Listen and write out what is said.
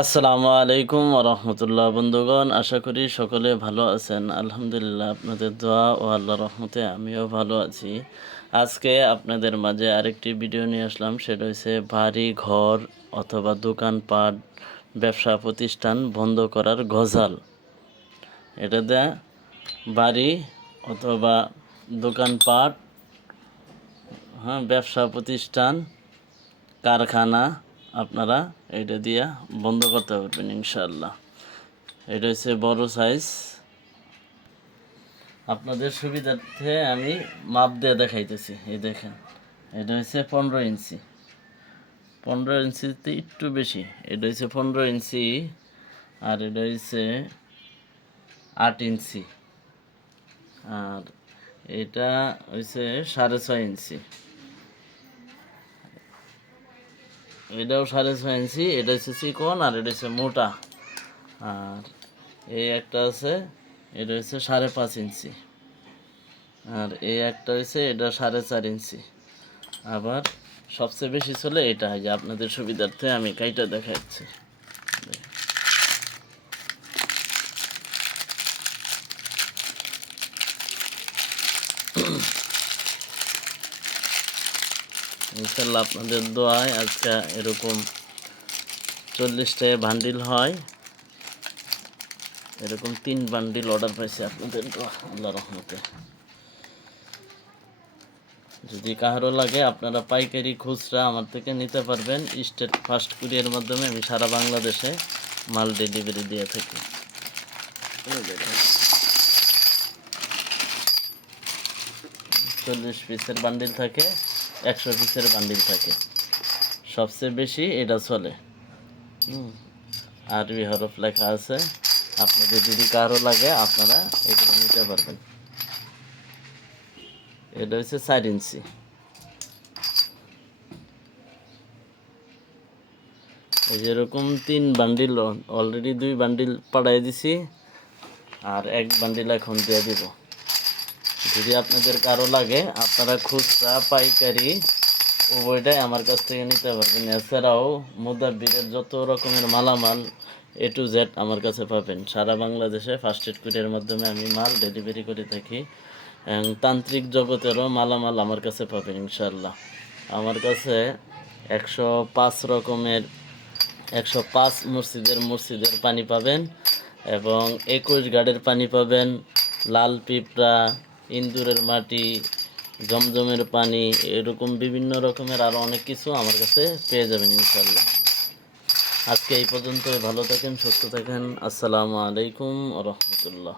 আসসালামু আলাইকুম রহমতুল্লাহ বন্ধুগণ, আশা করি সকলে ভালো আছেন। আলহামদুলিল্লাহ আপনাদের দোয়া ও আল্লাহ রহমতে আমিও ভালো আছি। আজকে আপনাদের মাঝে আরেকটি ভিডিও নিয়ে আসলাম, সেটা হচ্ছে বাড়ি, ঘর অথবা দোকানপাট, ব্যবসা প্রতিষ্ঠান বন্ধ করার গজাল। এটা দেয়া বাড়ি অথবা দোকানপাট হ্যাঁ ব্যবসা প্রতিষ্ঠান, কারখানা আপনারা এটা দিয়া বন্ধ করতে পারবেন ইনশাল্লাহ এটা হচ্ছে বড় সাইজ আপনাদের সুবিধার্থে আমি মাপ দিয়ে দেখাইতেছি, এই দেখেন। এটা হচ্ছে পনেরো ইঞ্চি। পনেরো ইঞ্চিতে একটু বেশি। এটা হচ্ছে পনেরো ইঞ্চি আর এটা হচ্ছে আট ইঞ্চি। আর এটা হচ্ছে সাড়ে ছয় ইঞ্চি। এটাও সাড়ে ছয় ইঞ্চি এটা হচ্ছে চিকন আর এটা হচ্ছে মোটা। আর এই একটা আছে, এটা হচ্ছে সাড়ে পাঁচ ইঞ্চি। আর এই একটা হচ্ছে, এটা সাড়ে চার ইঞ্চি। আবার সবচেয়ে বেশি চলে এটা যে আপনাদের সুবিধার্থে আমি কাইটা দেখাচ্ছি। ইনশাল্লাহ আপনাদের দোয়ায় আজকে এরকম চল্লিশটায় বান্ডিল হয়। এরকম তিন বান্ডিল অর্ডার পাইছি আপনাদের আল্লাহ রহমতে। যদি কাহারও লাগে আপনারা পাইকারি খুচরা আমার থেকে নিতে পারবেন। স্টেট ফার্স্ট কুরিয়ার মাধ্যমে আমি সারা বাংলাদেশে মাল ডেলিভারি দিয়ে থাকি। চল্লিশ পিসের বান্ডিল থাকে। একশো পিসের বান্ডিল থাকে। সবচেয়ে বেশি এটা চলে। আরবি হরফ লেখা আছে, আপনাদের যদি কারও লাগে, আপনারা এগুলো নিতে পারবেন। এটা হচ্ছে চার ইঞ্চি। যেরকম তিন বান্ডিল, অলরেডি দুই বান্ডিল পাঠাই দিছি, আর এক বান্ডিল এখন দিয়ে দিব। যদি আপনাদের কারও লাগে, আপনারা খুচরা, পাইকারি উভয়টাই আমার কাছ থেকে নিতে পারবেন। এছাড়াও মুদাব্বিরের যত রকমের মালামাল এ টু জেড আমার কাছে পাবেন। সারা বাংলাদেশে ফার্স্ট এড কুরিয়ার মাধ্যমে আমি মাল ডেলিভারি করে থাকি। তান্ত্রিক জগতেরও মালামাল আমার কাছে পাবেন ইনশাল্লাহ আমার কাছে একশো পাঁচ রকমের, একশো পাঁচ মসজিদের মসজিদের পানি পাবেন এবং একুশ গাড়ের পানি পাবেন, লাল পিঁপড়া ইন্দুরের মাটি, জমজমের পানি, এরকম বিভিন্ন রকমের আরও অনেক কিছু আমার কাছে পেয়ে যাবেন ইনশাল্লাহ আজকে এই পর্যন্ত ভালো থাকেন, সুস্থ থাকেন। আসসালামু আলাইকুম রহমতুল্লাহ।